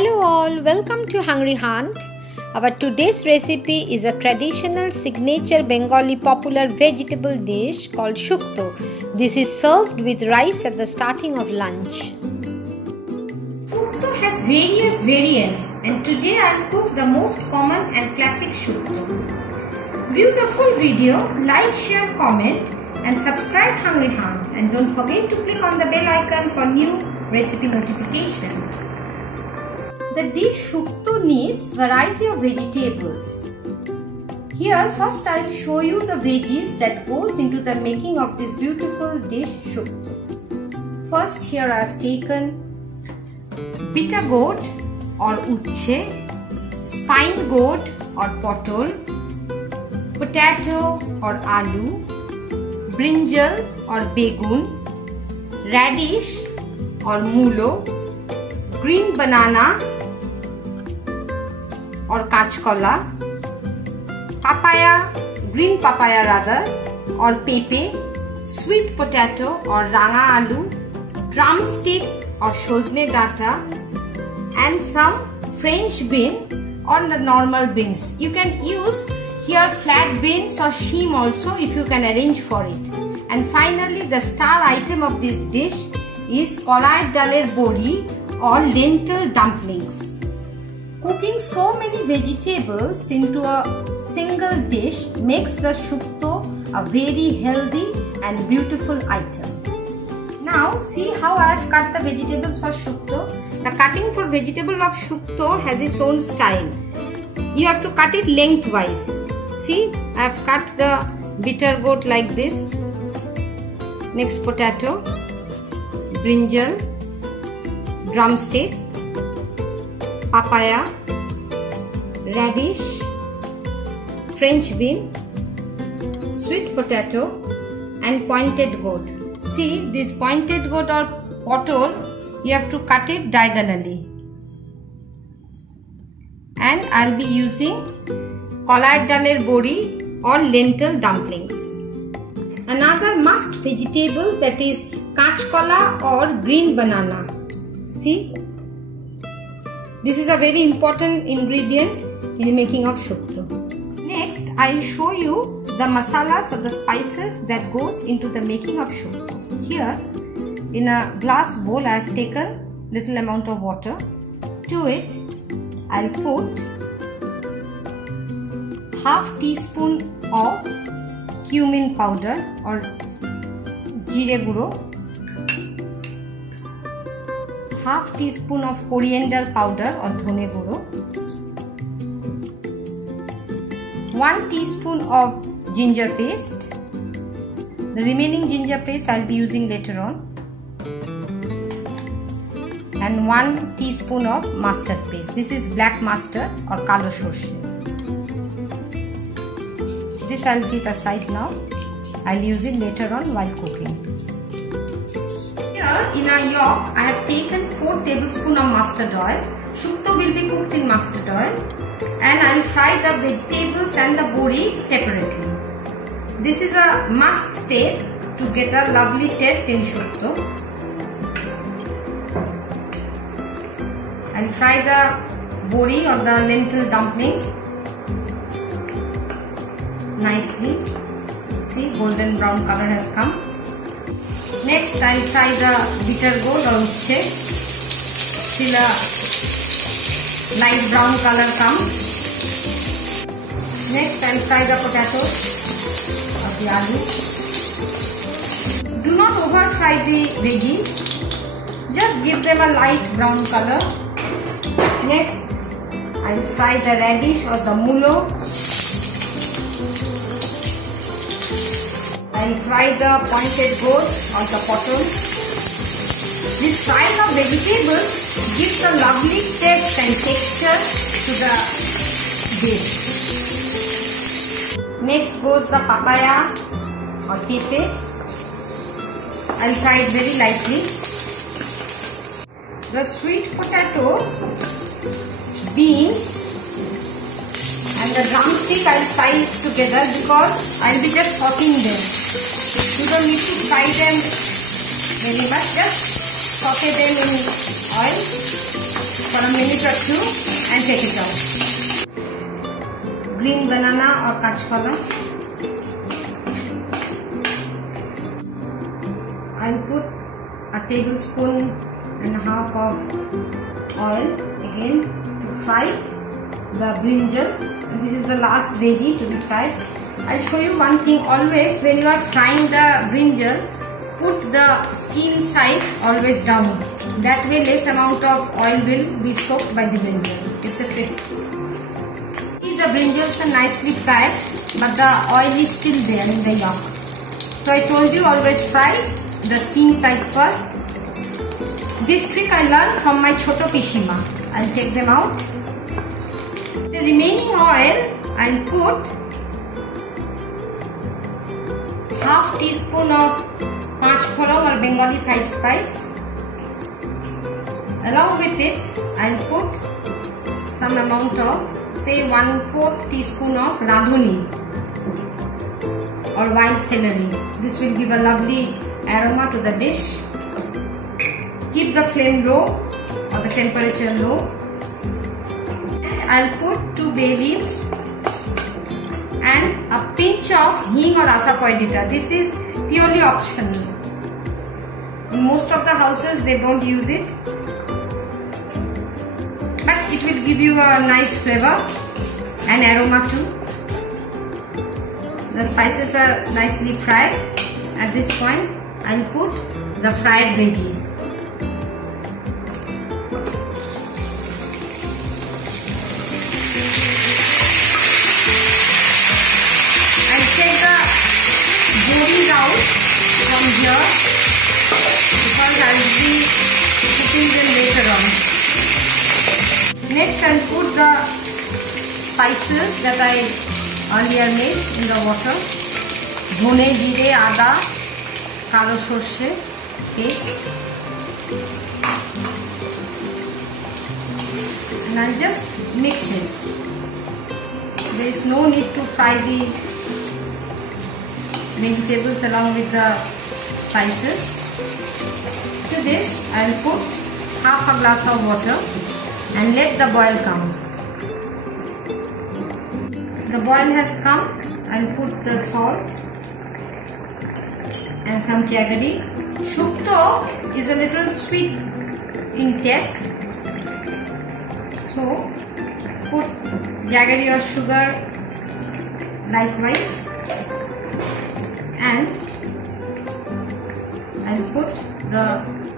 Hello all, welcome to Hungry Hunt. Our today's recipe is a traditional signature Bengali popular vegetable dish called shukto. This is served with rice at the starting of lunch. Shukto has various variants and today I'll cook the most common and classic shukto. View the full video, like, share, comment and subscribe Hungry Hunt, and don't forget to click on the bell icon for new recipe notification. The dish shukto needs variety of vegetables. Here first I will show you the veggies that goes into the making of this beautiful dish shukto. First here I have taken bitter gourd or uচ্ছে, spine gourd or potol, potato or aloo, brinjal or begun, radish or mulo, green banana or kachkola, papaya, green papaya rather, or pepe, sweet potato or ranga aloo, drumstick or sojne data, and some French bean or the normal beans. You can use here flat beans or sheem also if you can arrange for it. And finally the star item of this dish is kolai daler bori or lentil dumplings. Cooking so many vegetables into a single dish makes the shukto a very healthy and beautiful item. Now see how I have cut the vegetables for shukto. The cutting for vegetable of shukto has its own style. You have to cut it lengthwise. See, I have cut the bitter gourd like this. Next potato, brinjal, drumstick, papaya, radish, French bean, sweet potato and pointed gourd. See, this pointed gourd or potol, you have to cut it diagonally. And I'll be using kolai daler bori or lentil dumplings. Another must vegetable, that is kachkola or green banana. See, this is a very important ingredient in the making of shukto. Next, I will show you the masalas or the spices that goes into the making of shukto. Here, in a glass bowl, I have taken little amount of water. To it, I will put half teaspoon of cumin powder or jeera guro, half teaspoon of coriander powder or dhone guro, 1 teaspoon of ginger paste. The remaining ginger paste I will be using later on, and 1 teaspoon of mustard paste. This is black mustard or kalo shorshe. This I will keep aside now. I will use it later on while cooking. Here in a yolk I have taken 4 tablespoons of mustard oil. Shukto will be cooked in mustard oil, and I will fry the vegetables and the bori separately. This is a must step to get a lovely taste in shukto. I will fry the bori or the lentil dumplings nicely. See, golden brown color has come. Next, I will fry the bitter gourd or uচ্ছে till a light brown color comes. Next, I will fry the potatoes or the aloo. Do not over fry the veggies. Just give them a light brown color. Next, I will fry the radish or the mulo. I will fry the pointed gourd or the potol. This frying of vegetables gives a lovely taste and texture to the dish. Next goes the papaya or pepe. I will fry it very lightly. The sweet potatoes, beans and the drumstick I will fry it together because I will be just sauteing them. You don't need to fry them very much, just saute them in oil. for a minute or two and take it out. Green banana or kachkola. I'll put a tablespoon and a half of oil again to fry the brinjal. And this is the last veggie to be fried. I'll show you one thing. Always when you are frying the brinjal, put the skin side always down. That way less amount of oil will be soaked by the brinjal. It's a trick. The brinjals are nicely fried, but the oil is still there in the yolk. So I told you always fry the skin side first. This trick I learned from my Choto Pishima. I'll take them out. The remaining oil I'll put half teaspoon of Panchphoron or Bengali 5 spice. Along with it, I'll put some amount of, say 1/4 teaspoon of radhuni or wild celery. This will give a lovely aroma to the dish. Keep the flame low or the temperature low. And I'll put 2 bay leaves and a pinch of hing or asafoetida. This is purely optional. In most of the houses they don't use it, but it will give you a nice flavor and aroma too. The spices are nicely fried. At this point I'll put the fried veggies. I'll take the boris out from here because I'll be cooking them later on. Next I'll put the spices that I earlier made in the water. Dhone, jeere, ada, kalo shorshe paste. And I'll just mix it. There is no need to fry the vegetables along with the spices. To this I'll put half a glass of water and let the boil come. The boil has come. I'll put the salt and some jaggery. Shukto is a little sweet in taste, so put jaggery or sugar likewise, and I'll put the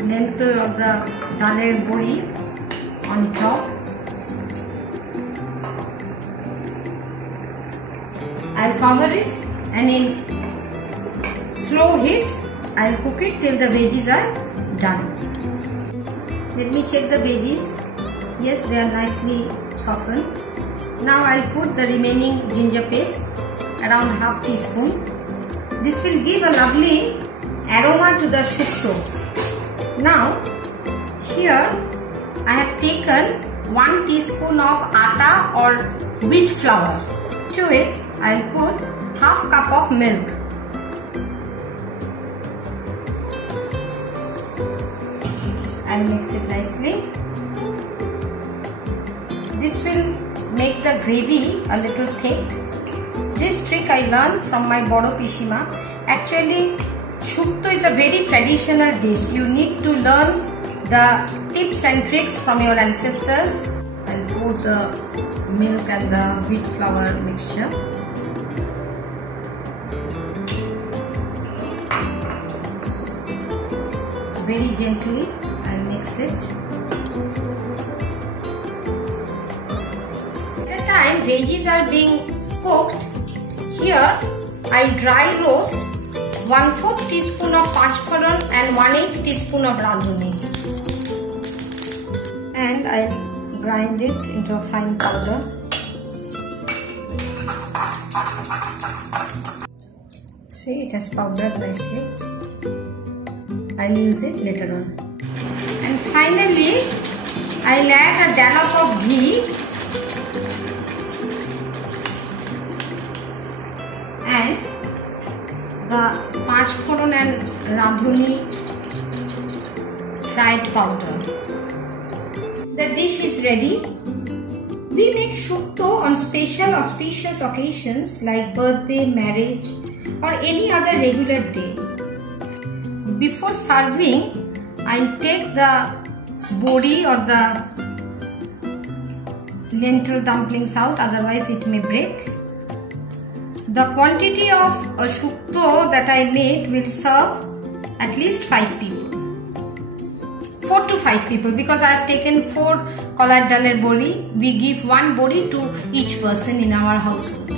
lentil of the daler bori on top. I'll cover it and in slow heat I'll cook it till the veggies are done. Let me check the veggies. Yes, they are nicely softened. Now I'll put the remaining ginger paste, around half teaspoon. This will give a lovely aroma to the shukto. Now here I have taken 1 teaspoon of atta or wheat flour. To it I'll put half cup of milk. I'll mix it nicely. This will make the gravy a little thick. This trick I learned from my Bodo Pishima. Actually, shukto is a very traditional dish. You need to learn the tips and tricks from your ancestors. I'll put the milk and the wheat flour mixture. Very gently I'll mix it. At the time veggies are being cooked, here I dry roast 1/4 teaspoon of Panchphoron and 1/8 teaspoon of radhuni, and I grind it into a fine powder. See, it has powdered nicely. I'll use it later on. And finally, I'll add a dollop of ghee and the Panchphoron and radhuni fried powder. The dish is ready. We make shukto on special auspicious occasions like birthday, marriage or any other regular day. Before serving, I'll take the bori or the lentil dumplings out, otherwise it may break. The quantity of shukto that I made will serve at least 5 people. 4 to 5 people, because I have taken 4 kolad daler bori. We give 1 bori to each person in our household.